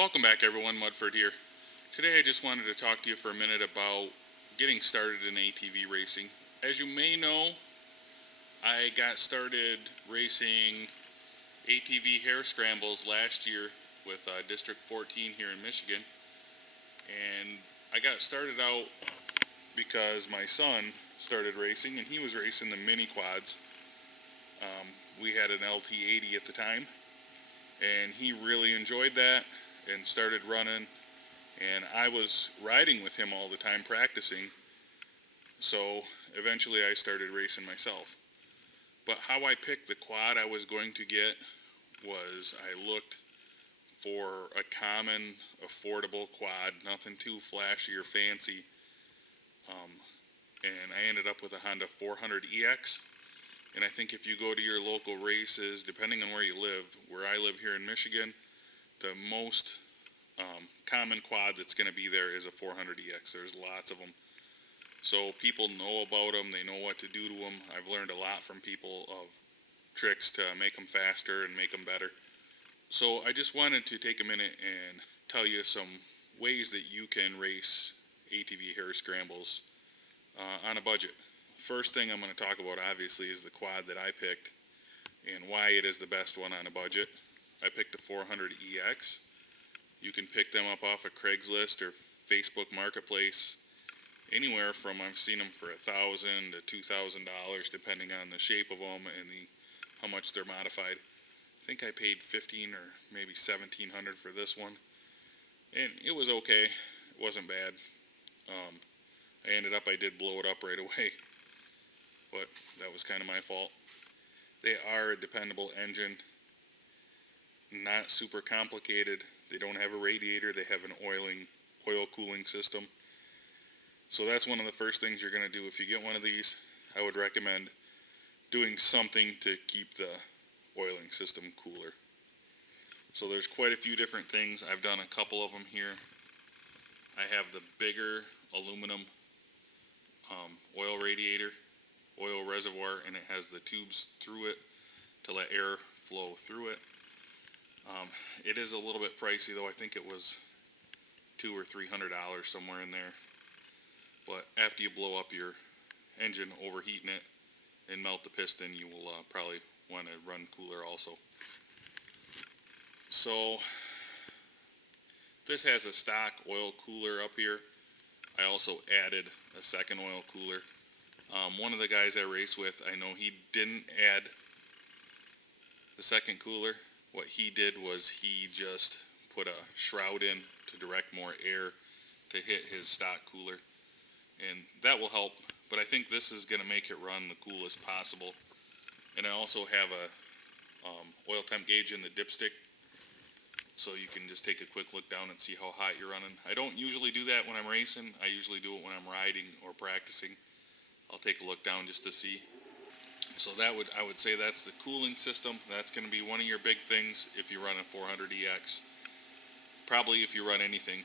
Welcome back everyone, Mudford here. Today I just wanted to talk to you for a minute about getting started in ATV racing. As you may know, I got started racing ATV Hare Scrambles last year with District 14 here in Michigan. And I got started out because my son started racing and he was racing the mini quads. We had an LT80 at the time and he really enjoyed that and started running, and I was riding with him all the time practicing, so eventually I started racing myself. But how I picked the quad I was going to get was I looked for a common affordable quad, nothing too flashy or fancy, and I ended up with a Honda 400EX. And I think if you go to your local races, depending on where you live, where I live here in Michigan, the most common quad that's going to be there is a 400EX. There's lots of them. So people know about them. They know what to do to them. I've learned a lot from people of tricks to make them faster and make them better. So I just wanted to take a minute and tell you some ways that you can race ATV Hare Scrambles on a budget. First thing I'm going to talk about obviously is the quad that I picked and why it is the best one on a budget. I picked a 400EX. You can pick them up off of Craigslist or Facebook Marketplace. Anywhere from, I've seen them for $1,000 to $2,000 depending on the shape of them and how much they're modified. I think I paid $1,500 or maybe $1,700 for this one, and it was okay. It wasn't bad. I did blow it up right away, but that was kind of my fault. They are a dependable engine. Not super complicated. They don't have a radiator. They have an oil cooling system. So that's one of the first things you're going to do if you get one of these. I would recommend doing something to keep the oiling system cooler. So there's quite a few different things. I've done a couple of them here. I have the bigger aluminum oil radiator, oil reservoir, and it has the tubes through it to let air flow through it. It is a little bit pricey though. I think it was $200 or $300 somewhere in there. But after you blow up your engine, overheating it and melt the piston, you will probably want to run cooler also. So this has a stock oil cooler up here. I also added a second oil cooler. One of the guys I race with, I know he didn't add the second cooler. What he did was he just put a shroud in to direct more air to hit his stock cooler, and that will help, but I think this is going to make it run the coolest possible. And I also have a oil temp gauge in the dipstick, so you can just take a quick look down and see how hot you're running. I don't usually do that when I'm racing. I usually do it when I'm riding or practicing. I'll take a look down just to see. So I would say that's the cooling system. That's going to be one of your big things if you run a 400EX. Probably if you run anything.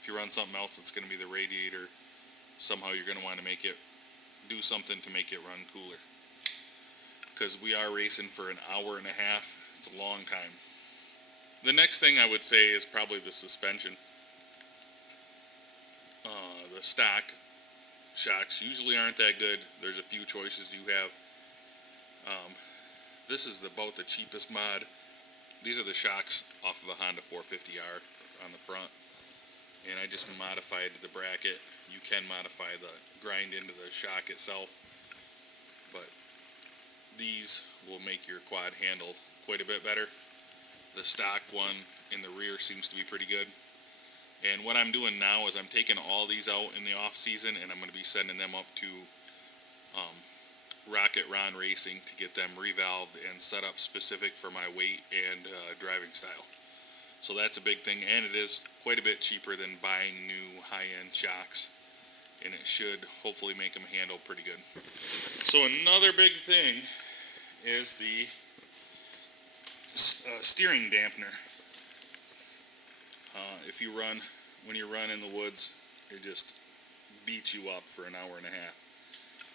If you run something else, it's going to be the radiator. Somehow you're going to want to do something to make it run cooler. Because we are racing for an hour and a half. It's a long time. The next thing I would say is probably the suspension. The stock shocks usually aren't that good. There's a few choices you have. This is about the cheapest mod. These are the shocks off of a Honda 450R on the front, and I just modified the bracket. You can modify the grind into the shock itself, but these will make your quad handle quite a bit better. The stock one in the rear seems to be pretty good. And what I'm doing now is I'm taking all these out in the off season, and I'm going to be sending them up to Rocket Ron Racing to get them revalved and set up specific for my weight and driving style. So that's a big thing, and it is quite a bit cheaper than buying new high-end shocks, and it should hopefully make them handle pretty good. So another big thing is the steering dampener. When you run in the woods, it just beats you up for an hour and a half.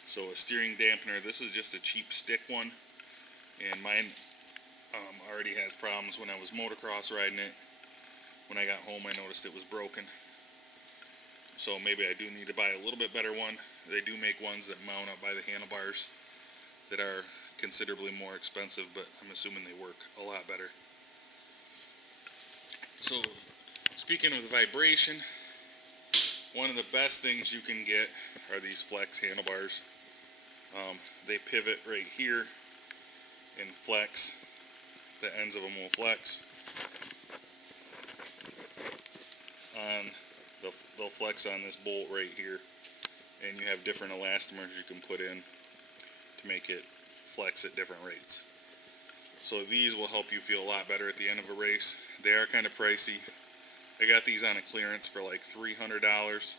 So a steering dampener, this is just a cheap stick one, and mine already has problems when I was motocross riding it. when I got home I noticed it was broken. So maybe I do need to buy a little bit better one. They do make ones that mount up by the handlebars that are considerably more expensive, but I'm assuming they work a lot better. So, speaking of the vibration, one of the best things you can get are these flex handlebars. They pivot right here and flex. The ends of them will flex. They'll flex on this bolt right here, and you have different elastomers you can put in to make it flex at different rates. So these will help you feel a lot better at the end of a race. They are kind of pricey. I got these on a clearance for like $300,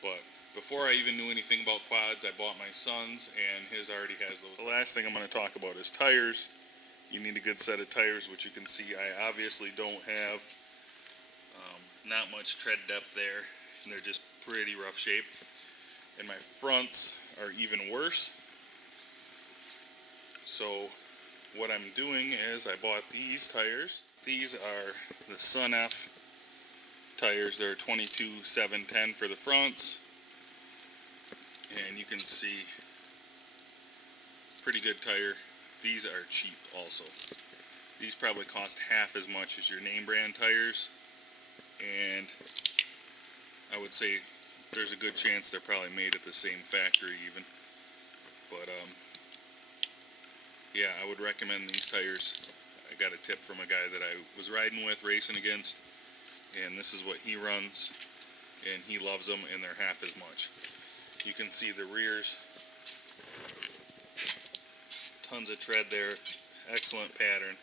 but before I even knew anything about quads, I bought my son's, and his already has those. The last thing I'm going to talk about is tires. You need a good set of tires, which you can see I obviously don't have. Not much tread depth there, and they're just pretty rough shape. And my fronts are even worse. So what I'm doing is I bought these tires. These are the Sun F tires. They're 22/710 for the fronts, and you can see pretty good tire. These are cheap also. These probably cost half as much as your name brand tires, and I would say there's a good chance they're probably made at the same factory even. But yeah, I would recommend these tires. I got a tip from a guy that I was riding with, racing against, and this is what he runs, and he loves them, and they're half as much. You can see the rears, tons of tread there, excellent pattern,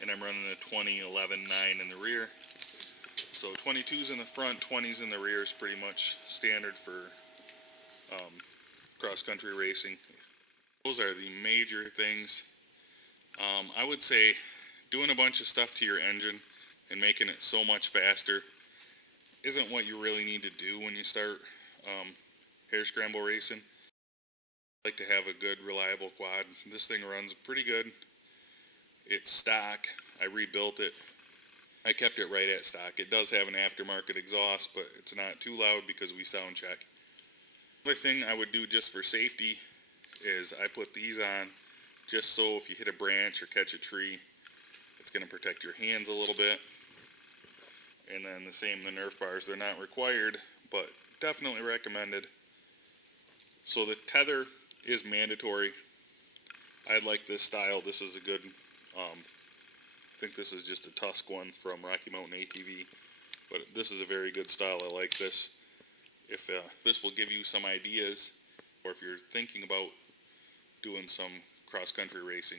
and I'm running a 20-11-9 in the rear. So 22s in the front, 20s in the rear is pretty much standard for cross-country racing. Those are the major things. I would say doing a bunch of stuff to your engine and making it so much faster isn't what you really need to do when you start hare scramble racing. I like to have a good, reliable quad. This thing runs pretty good. It's stock. I rebuilt it. I kept it right at stock. It does have an aftermarket exhaust, but it's not too loud because we sound check. Another thing I would do just for safety is I put these on just so if you hit a branch or catch a tree, it's going to protect your hands a little bit. And then the same, the Nerf bars, they're not required, but definitely recommended. So the tether is mandatory. I like this style. This is a good, I think this is just a Tusk one from Rocky Mountain ATV, but this is a very good style. I like this. If this will give you some ideas, or if you're thinking about doing some cross-country racing.